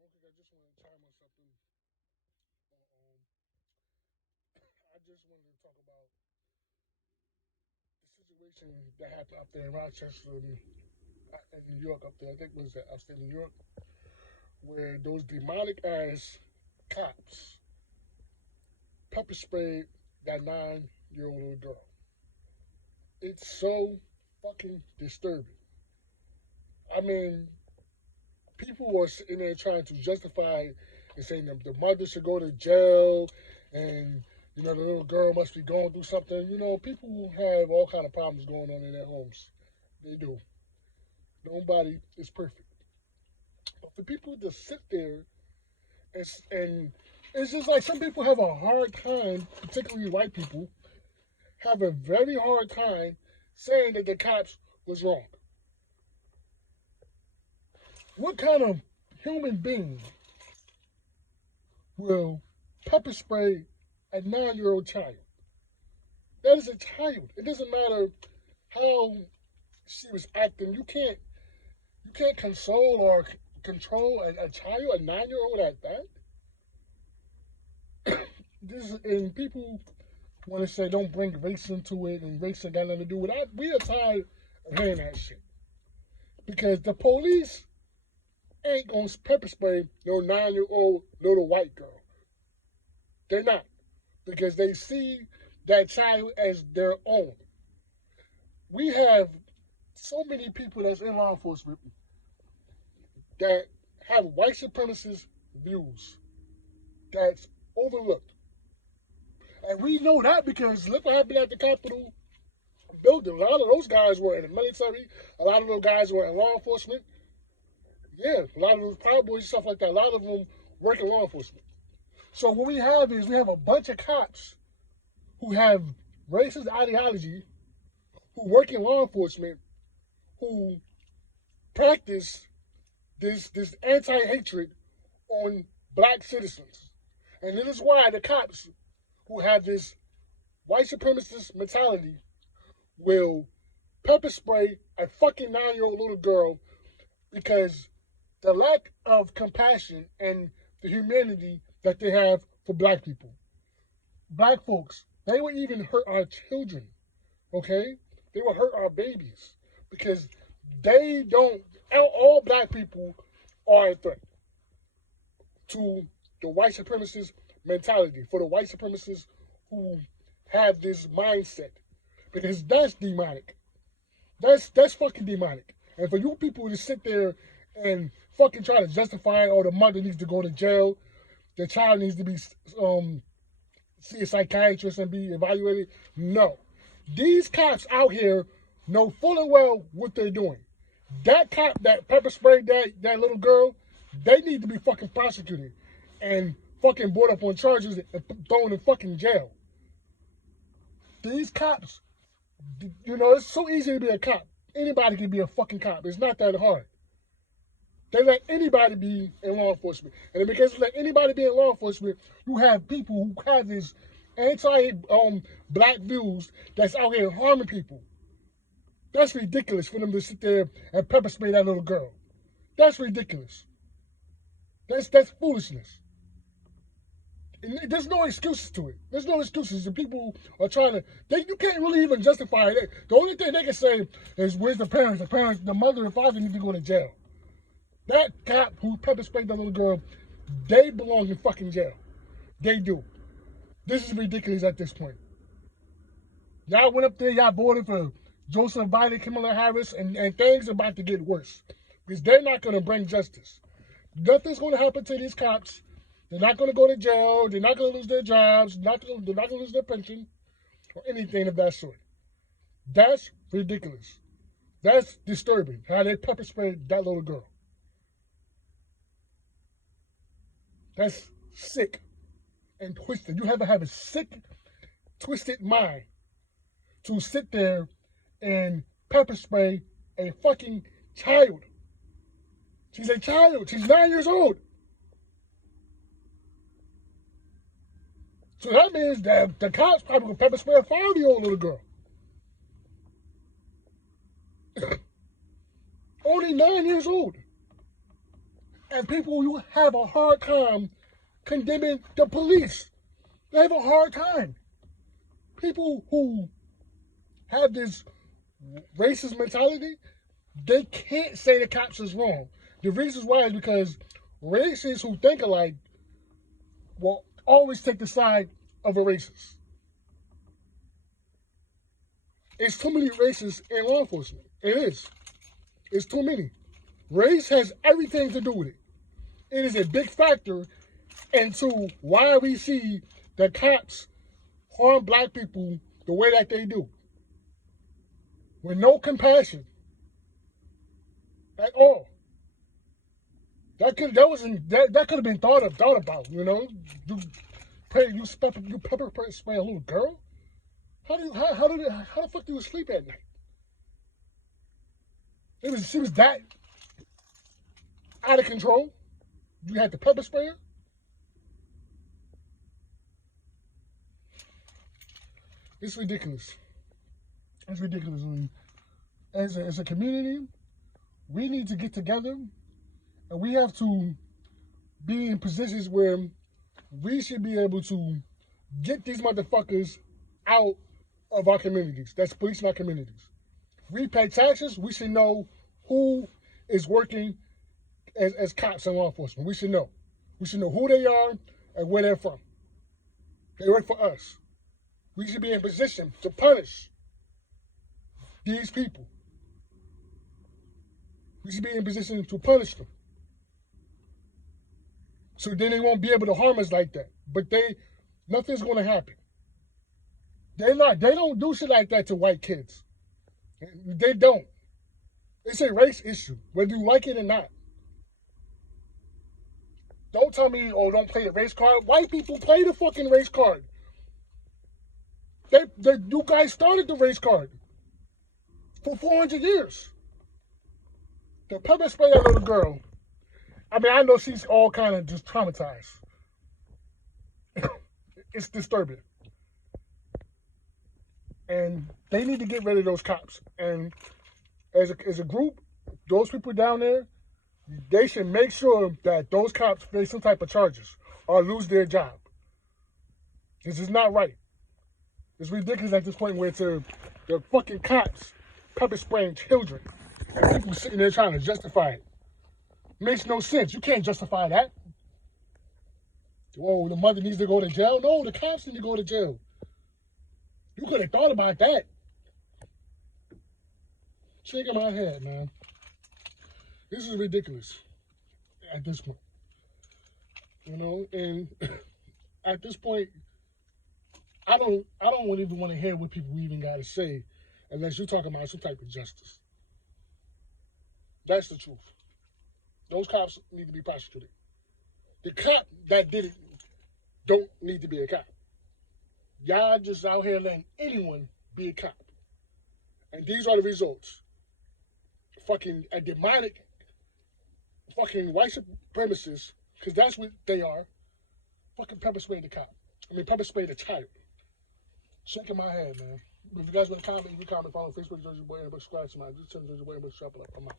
Real quick, I just want to chime on something. I just wanted to talk about the situation that happened up there in Rochester, in New York, up there. I think it was upstate New York, where those demonic ass cops pepper sprayed that 9-year-old little girl. It's so fucking disturbing. I mean, people were sitting there trying to justify and saying the mother should go to jail and the little girl must be going through something. People have all kind of problems going on in their homes. They do. Nobody is perfect. But for people to sit there and it's just like some people have a hard time, particularly white people, have a very hard time saying that the cops was wrong. What kind of human being will pepper spray a 9-year-old child? That is a child. It doesn't matter how she was acting. You can't console or control a child, a 9-year-old at that. And people want to say don't bring race into it, and race ain't got nothing to do with it. We are tired of hearing that shit because the police ain't gonna pepper spray no 9-year-old little white girl. They're not, because they see that child as their own. We have so many people that's in law enforcement that have white supremacist views that's overlooked. And we know that because look what happened at the Capitol building. A lot of those guys were in the military. A lot of those guys were in law enforcement. Yeah, a lot of those Proud Boys and stuff like that. A lot of them work in law enforcement. So what we have is we have a bunch of cops who have racist ideology, who work in law enforcement, who practice this anti-hatred on black citizens. And this is why the cops who have this white supremacist mentality will pepper spray a fucking 9-year-old little girl because the lack of compassion and the humanity that they have for black people. Black folks, they will even hurt our children, okay? They will hurt our babies because they don't, all black people are a threat to the white supremacist mentality, for the white supremacists who have this mindset, because that's demonic. That's fucking demonic. And for you people to sit there and fucking try to justify it, or the mother needs to go to jail, the child needs to be see a psychiatrist and be evaluated. No. These cops out here know full and well what they're doing. That cop that pepper sprayed that little girl, they need to be fucking prosecuted and fucking brought up on charges and thrown in fucking jail. These cops, it's so easy to be a cop. Anybody can be a fucking cop. It's not that hard. They let anybody be in law enforcement. And because they let anybody be in law enforcement, you have people who have these anti-black views that's out here harming people. That's ridiculous for them to sit there and pepper spray that little girl. That's ridiculous. That's foolishness. And there's no excuses to it. There's no excuses. The people are trying to. You can't really even justify it. The only thing they can say is, "Where's the parents? The mother and father need to go to jail." That cop who pepper sprayed that little girl, they belong in fucking jail. They do. This is ridiculous at this point. Y'all went up there, y'all voted for Joseph Biden, Kamala Harris, and things are about to get worse. Because they're not going to bring justice. Nothing's going to happen to these cops. They're not going to go to jail. They're not going to lose their jobs. They're not going to lose their pension or anything of that sort. That's ridiculous. That's disturbing how they pepper sprayed that little girl. That's sick and twisted. You have to have a sick, twisted mind to sit there and pepper spray a fucking child. She's a child. She's 9 years old. So that means that the cops probably will pepper spray a 5-year-old little girl. only 9 years old. And people who have a hard time condemning the police. They have a hard time. People who have this racist mentality, they can't say the cops is wrong. The reason why is because racists who think alike will always take the side of a racist. It's too many racists in law enforcement. It is. It's too many. Race has everything to do with it. It is a big factor into why we see the cops harm black people the way that they do. With no compassion at all. That could have been thought about, you know. You pepper spray a little girl? How the fuck do you sleep at night? She was that out of control. You had the pepper sprayer. It's ridiculous. It's ridiculous. As a community, we need to get together, and we have to be in positions where we should be able to get these motherfuckers out of our communities. That's policing our communities. If we pay taxes, we should know who is working as cops and law enforcement. We should know. We should know who they are and where they're from. They work for us. We should be in position to punish these people. We should be in position to punish them. So then they won't be able to harm us like that. But nothing's going to happen. They don't do shit like that to white kids. They don't. It's a race issue, whether you like it or not. Don't tell me, oh, don't play the race card. White people play the fucking race card. You guys started the race card for 400 years. The pepper spray that little girl. I mean, I know she's all kind of just traumatized. It's disturbing. And they need to get rid of those cops. And as a group, those people down there, they should make sure that those cops face some type of charges or lose their job. This is not right. It's ridiculous at this point where the fucking cops pepper spraying children. And people sitting there trying to justify it. Makes no sense. You can't justify that. Oh, the mother needs to go to jail? No, the cops need to go to jail. You could have thought about that. Shaking my head, man. This is ridiculous at this point. You know, and at this point, I don't even want to hear what people even got to say unless you're talking about some type of justice. That's the truth. Those cops need to be prosecuted. The cop that did it don't need to be a cop. Y'all just out here letting anyone be a cop. And these are the results. Fucking a demonic fucking white supremacists, because that's what they are, fucking pepper spray the cop. Pepper spray the child. Shaking my head, man. If you guys want to comment, you can comment, follow Facebook, Jersey Boy, and subscribe to my YouTube, Jersey Boy, and shop it up. I'm out.